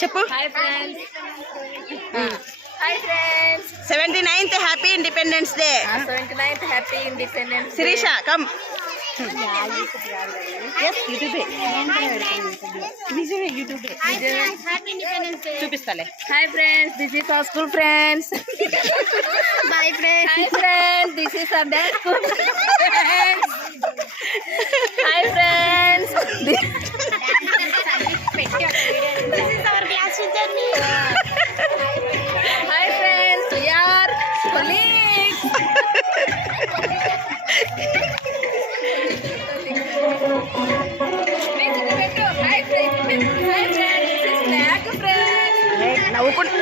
చెప్పు. Hi friends. 79th happy independence day. 79th happy independence. Sirisha come. చూపిస్తాలే. Hi friends, this is our school friends. Bye friends. Hi friends, this is our dance school friends. Hi friends, this is our class teacher. Hi friends, we are colleagues. Hi friends, this is back friends. నవ్వుకుంటా